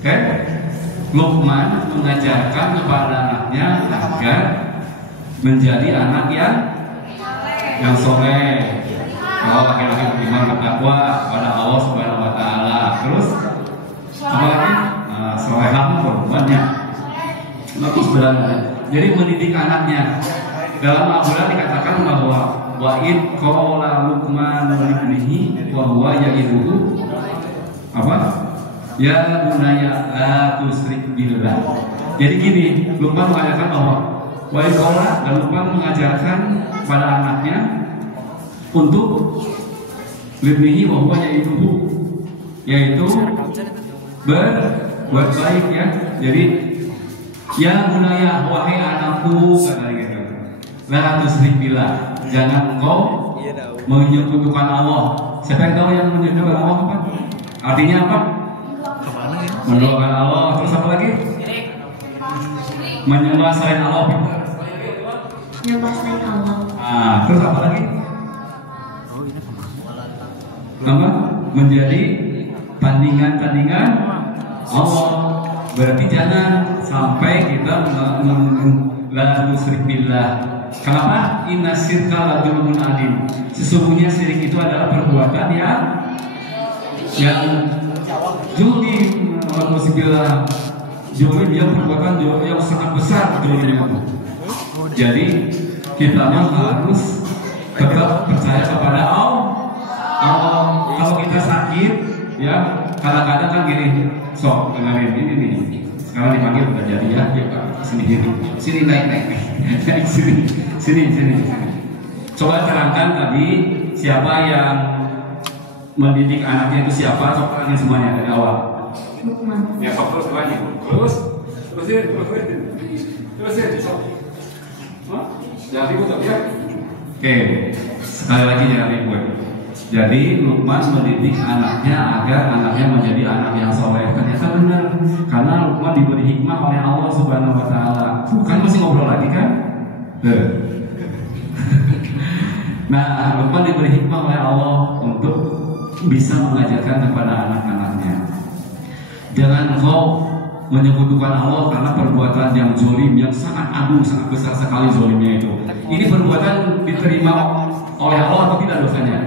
Oke? Luqman mengajarkan kepada anaknya agar menjadi anak yang soleh. Kalau laki-laki beriman bertakwa kepada Allah Subhanahu Wa Taala. Terus apa lagi? Solehah perempuannya. Bagus benar. Jadi mendidik anaknya. Dalam Al-Quran dikatakan bahwa wa'id qala Luqman li ibnihi wa huwa ya'iduhu apa? Ya bunaya la tusyrik billah. Jadi gini, Luqman mengajarkan bahwa wa'id qala dan Luqman mengajarkan pada anaknya untuk libnihi wa huwa ya'iduhu, yaitu berbuat baik ya. Jadi ya bunaya, wahai anakku, kata gitu. La tusyrik billah. Jangan engkau menyekutukan Allah. Siapa yang tahu yang menyekutukan Allah apa? Artinya apa? Menduakan Allah. Terus apa lagi? Menyembah selain Allah. Menyembah selain Allah. Terus apa lagi? Apa? Menjadi tandingan Allah. Berarti jangan sampai kita la tusyrik billah. Kenapa? Inna syirka la dzulmun adzim. Sesungguhnya syirik itu adalah perbuatan yang zalim. Alhamdulillah. Zalim dia perbuatan yang sangat besar zalimnya. Jadi kita harus tetap percaya kepada Allah. Kalau kita sakit, ya kadang-kadang kan gini, sok dengerin ini nih. Sekarang dipanggil udah jadi ya, sini naik sini. Coba terangkan tadi siapa yang mendidik anaknya itu siapa? Coba tanya semuanya dari awal. Ya terus lagi, terusin. Jangan ribut ya. Oke, sekali lagi jangan ribut. Jadi Luqman mendidik anaknya agar anaknya menjadi anak yang soleh. Ternyata benar, karena Luqman diberi hikmah oleh Allah Subhanahu Wa Taala. Bukan masih ngobrol lagi kan? Nah, Luqman diberi hikmah oleh Allah untuk bisa mengajarkan kepada anak-anaknya. Jangan engkau menyekutukan Allah karena perbuatan yang zalim, yang sangat agung, sangat besar sekali zalimnya itu. Ini perbuatan diterima oleh Allah atau tidak dosanya?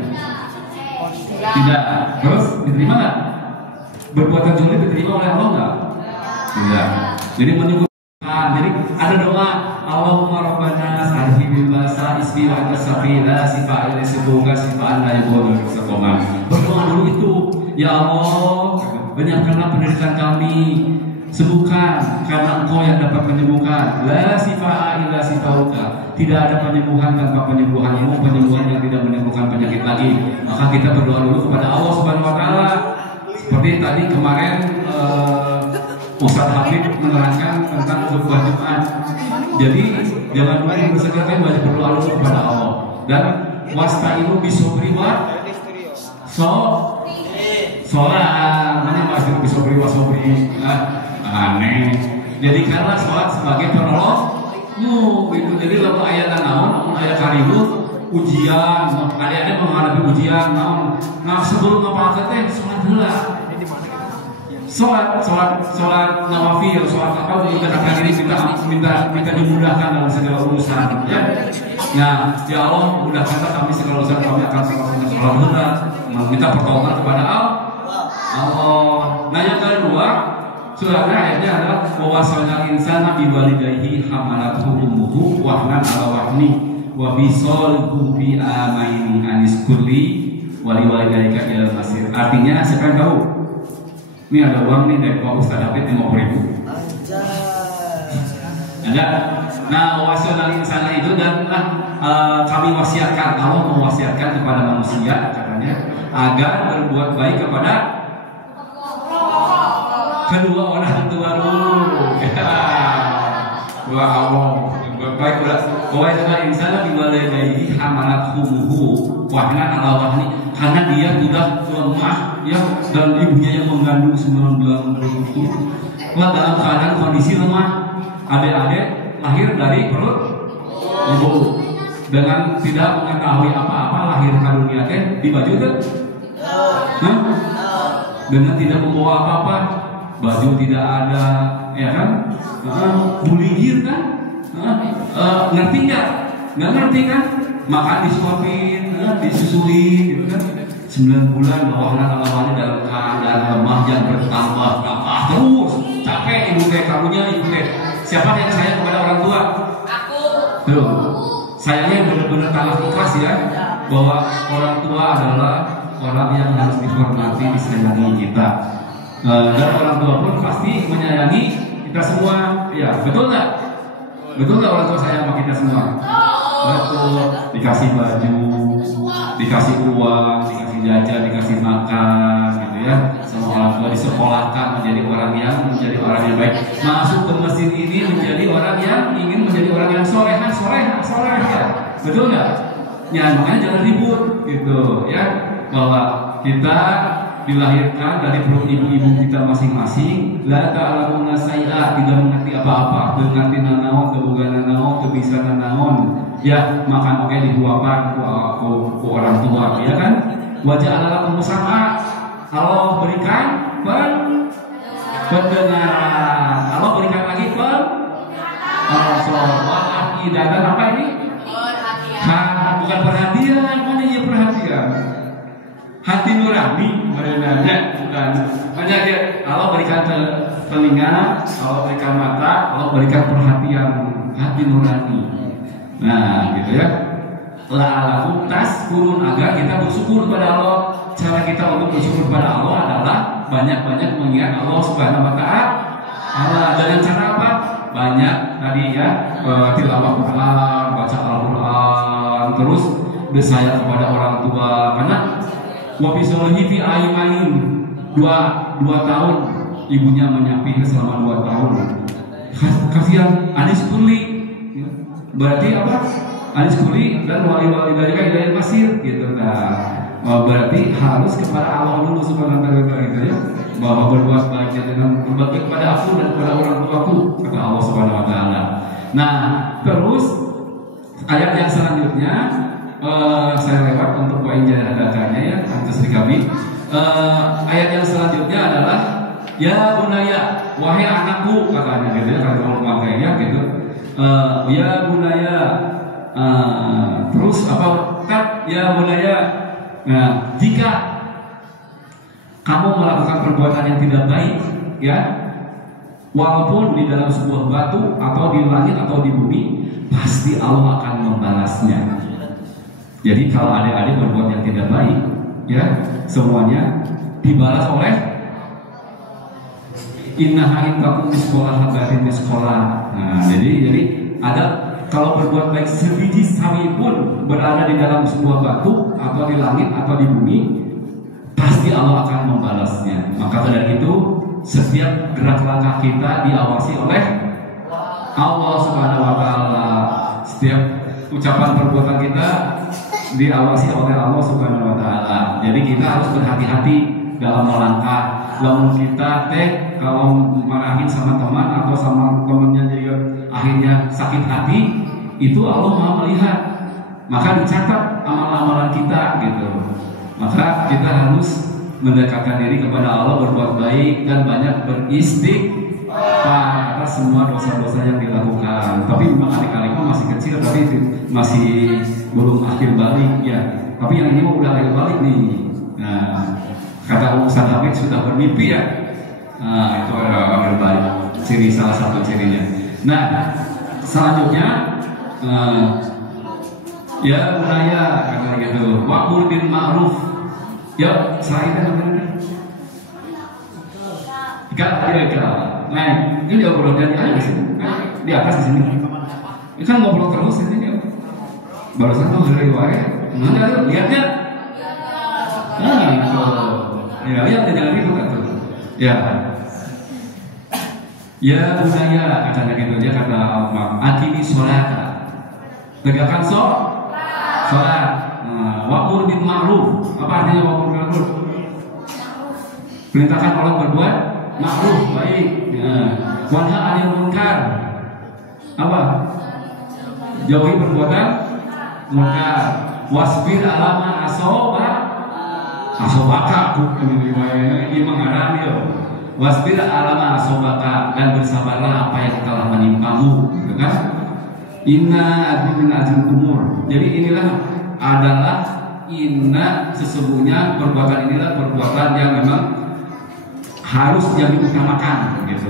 Tidak. Terus diterima nggak? Berbuatan zalim diterima oleh Allah nggak? Tidak. Jadi menyebutkan. Jadi ada doa Allahumma rabbana sarhi bil basa isbi wa tasfila sifa'il sibuka sifa'an la yaqulu sakoma. Berdoa dulu itu. Ya Allah, banyakkanlah penderitaan kami. Sembuhkan karena Engkau yang dapat menyembuhkan. La sifa'a illa sifauka. Tidak ada penyembuhan tanpa penyembuhan-Mu, penyembuhan yang tidak menyembuhkan penyakit lagi. Maka kita berdoa dulu kepada Allah Subhanahu Wa Taala. Seperti tadi kemarin Ustaz Habib menerangkan tentang khutbah Jumat. Jadi jangan lupa bersedia banyak berdoa dulu kepada Allah. Dan wasta'inu bisobri wa sholat. Mana wasta'inu bisobri wa sobri. Aneh. Jadi karena sholat sebagai penolongmu itu. Jadi kalau ayat naon, ayat karibu ujian, adik-adik menghadapi ujian naon. Nah sebelum apa teh sholat dulu. Sholat nawafil, sholat apa untuk kita ini minta dimudahkan dalam segala urusan. Ya. Nah, ya Allah mudahkan kami segala urusan kami akan sholat dulu. Minta pertolongan kepada Allah. Nah yang kedua. Suratnya ayatnya adalah wawasalna insana biwalidayhi hamalathu ummuhu wahnan ala wahni wa bisalhu bi amaini anis kulli wali walidayka ilal masir. Artinya siapa yang tahu? Ini ada uang nih dari Pak Ustaz David 50.000. Ada. Nah wawasalna insana itu dan kami wasiatkan, Allah mewasiatkan kepada manusia katanya agar berbuat baik kepada kedua orang tua dulu. Dua Allah. Baik udah. Bahwa dengan insana biwalidayhi hamalathu ummuhu wahnan ala wahni. Karena dia sudah lemah ya dan ibunya yang mengandung 9 bulan itu. Wah dalam keadaan kondisi lemah. Adik-adik lahir dari perut ibu dengan tidak mengetahui apa-apa lahir ke dunia teh di baju tuh. Dengan tidak membawa apa-apa. baju tidak ada, ya kan? Buligir kan? Ngerti nggak? Nggak ngerti kan? Makan disuapin, disusui, gitu kan? 9 bulan bawahnya dalam keadaan lemah yang bertambah terus, capek ibu teh, kamunya ibu teh. Siapa yang sayang kepada orang tua? Aku. Tuh, sayangnya benar-benar tanah ikhlas ya, bahwa orang tua adalah orang yang harus dihormati, disayangi kita. Dan orang tua pun pasti menyayangi kita semua, ya betul nggak? Betul nggak orang tua sayang sama kita semua? Betul. Dikasih baju, dikasih uang, dikasih jajan, dikasih makan, gitu ya. Sama orang tua disekolahkan menjadi orang yang baik. Masuk ke mesin ini menjadi orang yang ingin menjadi orang yang soleh ya. Betul nggak? Ya makanya jangan ribut, gitu ya. Bahwa kita dilahirkan dari perut ibu-ibu kita masing-masing, la ta'lamuna say'a, tidak mengerti apa-apa, teu ngarti nanaon, teu boga nanaon, teu bisa nanaon. Ya, makan oke dihuapan ku orang tua, ya kan? Wa ja'ala lakum sam'a, Allah berikan pendengaran. Allah berikan lagi dan apa ini? Bukan perhatian, mana ya perhatian? Hati nurani, bukan. Hanya dia Allah berikan telinga, Allah berikan mata, Allah berikan perhatian, hati nurani. Nah, gitu ya. La'alakum tashkurun, agar kita bersyukur kepada Allah. Cara kita untuk bersyukur kepada Allah adalah banyak-banyak mengingat Allah Subhanahu wa Ta'ala. Dengan cara apa? Banyak tadi ya, tilawah Quran, baca Al-Quran, terus bersayang kepada orang tua. Karena wabisolhi fi aimain 2 tahun ibunya menyapih selama 2 tahun. Kasihan Anis Kuli, berarti apa? Anis Kuli dan wali-wali dari hidayah masir gitu. Nah, berarti harus kepada Allah dulu Subhanahu wa Ta'ala gitu ya. Bahwa berbuat baiknya dengan berbakti kepada aku dan kepada orang tuaku, kata Allah Subhanahu wa Ta'ala. Nah, terus ayat yang selanjutnya saya lewat untuk poin jadakannya ya, atas kami. Ayat yang selanjutnya adalah ya bunaya, wahai anakku, katanya gitu ya, kalau makanya gitu. Ya bunaya, terus apa? Ya bunaya. Nah, jika kamu melakukan perbuatan yang tidak baik, ya, walaupun di dalam sebuah batu atau di langit atau di bumi, pasti Allah akan membalasnya. Jadi kalau adik-adik berbuat yang tidak baik, ya, semuanya dibalas oleh innaha intakum miskolah habatin miskolah. Nah, jadi ada, kalau berbuat baik sebiji sawi pun berada di dalam sebuah batu atau di langit atau di bumi, pasti Allah akan membalasnya. Maka dari itu setiap gerak langkah kita diawasi oleh Allah Subhanahu wa Ta'ala. Setiap ucapan perbuatan kita diawasi oleh Allah Subhanahu wa Ta'ala. Jadi kita harus berhati-hati dalam melangkah. Lamun kita kalau marahin sama teman atau sama temannya juga akhirnya sakit hati, itu Allah Maha melihat. Maka dicatat amal-amalan kita gitu. Maka kita harus mendekatkan diri kepada Allah, berbuat baik dan banyak beristighfar atas semua dosa-dosa yang dilakukan. Tapi memang adik-adik masih kecil, tapi masih belum akhir balik ya. Tapi yang ini mau udah akhir balik nih. Nah, kata Ustaz Habib sudah bermimpi ya. Nah, itu akhir balik. Salah satu cirinya. Nah, selanjutnya ya budaya kata gitu. Wa'mur bil ma'ruf. Ya, saya namanya. Nah, ini dia ngobrol dari di sini. Di atas di sini. Ini kan ngobrol terus ini. Barusan tuh dari wae. Mana lihatnya? Nah, itu. Ya, lihat jangan ribut kan tuh. Ya. Ya budaya katanya gitu, dia kata Allah, aqimi sholata. Tegakkan sholat. Wa'mur bil ma'ruf. Apa artinya wa'mur bil ma'ruf? Perintahkan orang berbuat ma'ruf, baik. Wanha 'anil munkar. Apa? Jauhi perbuatan munkar. Wasbir 'ala ma asobaka. Ini mengarang ya. wasbir alama asobaka, dan bersabarlah apa yang telah menimpamu, gitu kan? Inna admin azim umur. Jadi inilah adalah sesungguhnya perbuatan inilah perbuatan yang memang harus yang diutamakan, gitu.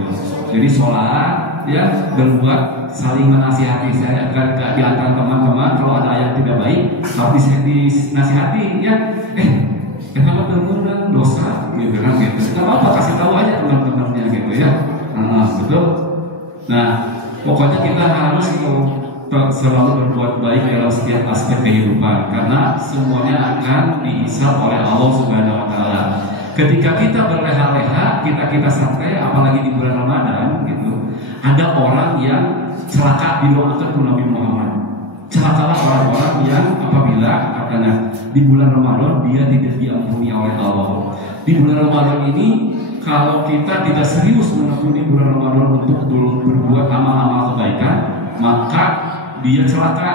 Jadi sholat, ya, berbuat saling menasihati. Saya di antara teman-teman kalau ada yang tidak baik harus dinasihati, ya. Kenapa berguna dosa, gitu kan? Gitu. Nggak apa-apa, kasih tahu aja teman-temannya, gitu ya. Betul. Nah, pokoknya kita harus selalu berbuat baik dalam setiap aspek kehidupan, karena semuanya akan dihisab oleh Allah Subhanahu Wa Taala. Ketika kita berleha-leha, kita santai, apalagi di bulan Ramadan, gitu, ada orang yang celaka di doa Nabi Muhammad. Celakalah orang-orang yang apabila katanya di bulan Ramadan dia tidak diampuni oleh Allah. Di bulan Ramadan ini kalau kita tidak serius menekuni bulan Ramadan untuk berbuat amal-amal kebaikan, maka dia celaka.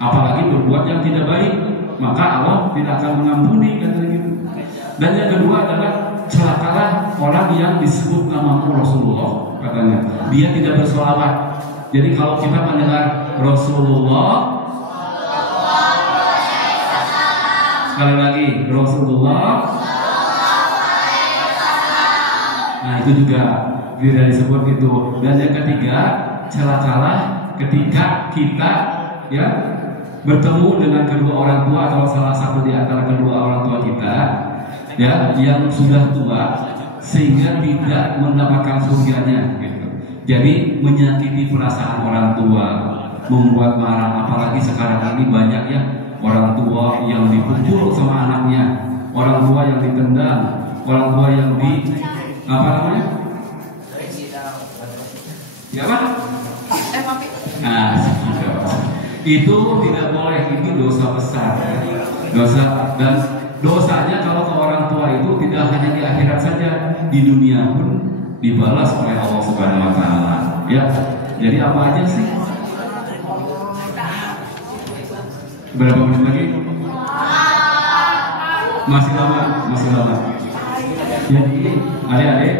Apalagi berbuat yang tidak baik, maka Allah tidak akan mengampuni, katanya gitu. Dan yang kedua adalah celakalah orang yang disebut nama Rasulullah, katanya dia tidak bersolawat. Jadi kalau kita mendengar Rasulullah, sekali lagi Rasulullah, nah itu juga tidak disebut itu. Dan yang ketiga, celakalah ketika kita, ya, bertemu dengan kedua orang tua atau salah satu di antara kedua orang tua kita, ya, yang sudah tua sehingga tidak mendapatkan surganya, gitu. Jadi menyakiti perasaan orang tua, membuat marah. Apalagi sekarang ini banyak ya orang tua yang dipukul sama anaknya, orang tua yang ditendang, orang tua yang di apa namanya? Ya apa? Nah, itu tidak boleh, itu dosa besar, dosa. Dan dosanya kalau ke orang tua itu tidak hanya di akhirat saja, di dunia pun dibalas oleh Allah Subhanahu Wa Taala. Ya, jadi apa aja sih? Berapa menit lagi? Masih lama, masih lama. Jadi adik-adik